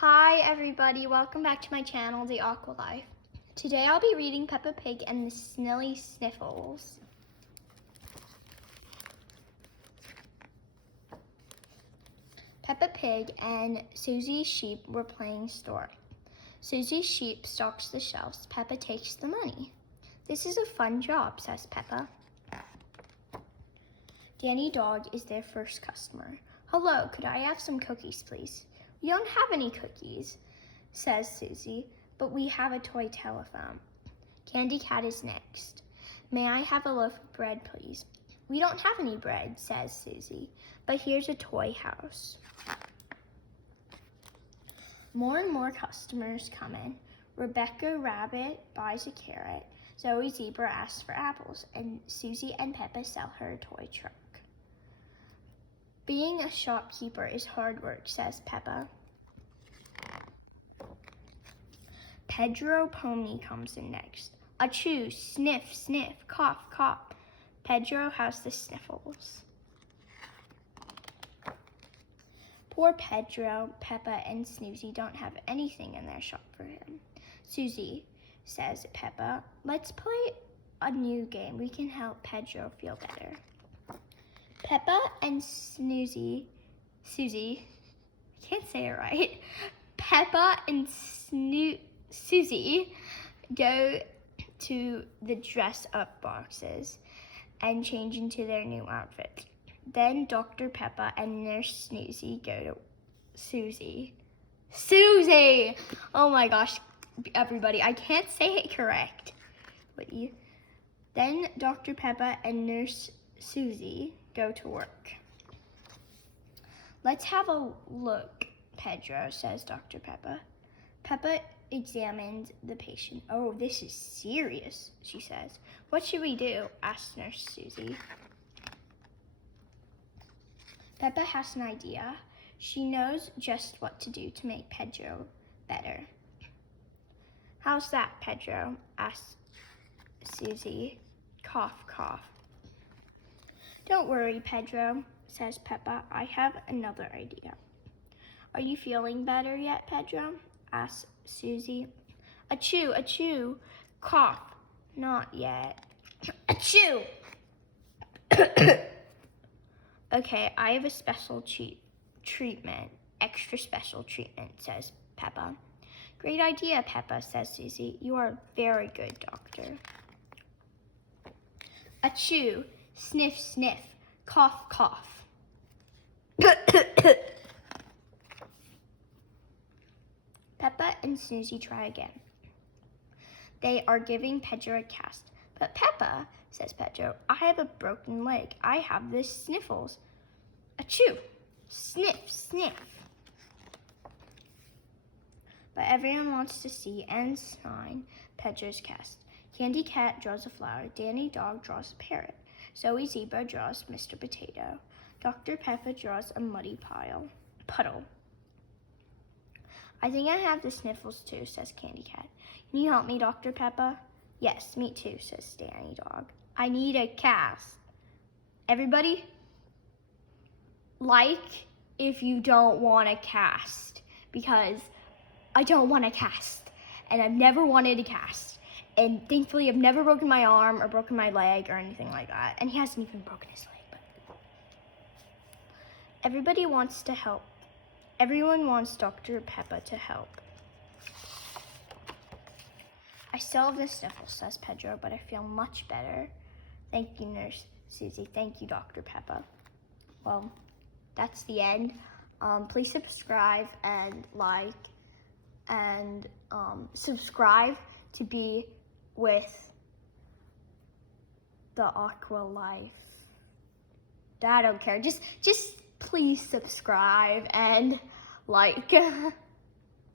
Hi everybody, welcome back to my channel, The Aqua Life. Today I'll be reading Peppa Pig and the Snilly Sniffles. Peppa Pig and Susie Sheep were playing store. Susie Sheep stocks the shelves, Peppa takes the money. This is a fun job, says Peppa. Danny Dog is their first customer. Hello, could I have some cookies, please? We don't have any cookies, says Susie, but we have a toy telephone. Candy Cat is next. May I have a loaf of bread, please? We don't have any bread, says Susie, but here's a toy house. More and more customers come in. Rebecca Rabbit buys a carrot. Zoe Zebra asks for apples, and Susie and Peppa sell her a toy truck. Being a shopkeeper is hard work, says Peppa. Pedro Pony comes in next. Achoo, sniff, sniff, cough, cough. Pedro has the sniffles. Poor Pedro, Peppa, and Snoozy don't have anything in their shop for him. Susie says, Peppa, let's play a new game. We can help Pedro feel better. Peppa and Susie, I can't say it right. Peppa and Susie go to the dress-up boxes and change into their new outfits. Then Dr. Peppa and Nurse Snoozy go to Susie! Oh my gosh, everybody, I can't say it correct. Then Dr. Peppa and Nurse Susie go to work. Let's have a look, Pedro, says Dr. Peppa. Peppa examines the patient. Oh, this is serious, she says. What should we do? Asks Nurse Susie. Peppa has an idea. She knows just what to do to make Pedro better. How's that, Pedro? Asks Susie. Cough, cough. Don't worry, Pedro, says Peppa. I have another idea. Are you feeling better yet, Pedro? Asks Susie. Achoo, achoo. Cough. Not yet. Achoo! Okay, I have a special treatment. Extra special treatment, says Peppa. Great idea, Peppa, says Susie. You are a very good doctor. Achoo. Sniff, sniff. Cough, cough. Peppa and Snoozy try again. They are giving Pedro a cast. But Peppa, says Pedro, I have a broken leg. I have the sniffles. Achoo! Sniff, sniff. But everyone wants to see and sign Pedro's cast. Candy Cat draws a flower. Danny Dog draws a parrot. Zoe Zebra draws Mr. Potato. Dr. Peppa draws a muddy puddle. I think I have the sniffles too, says Candy Cat. Can you help me, Dr. Peppa? Yes, me too, says Danny Dog. I need a cast. Everybody, like if you don't want a cast, because I don't want a cast, and I've never wanted a cast. And thankfully, I've never broken my arm or broken my leg or anything like that. And he hasn't even broken his leg. But everybody wants to help. Everyone wants Dr. Peppa to help. I still have the sniffles, says Pedro, but I feel much better. Thank you, Nurse Susie. Thank you, Dr. Peppa. Well, that's the end. Please subscribe and like and subscribe to be with the Aqua Life. I don't care. Just please subscribe and like.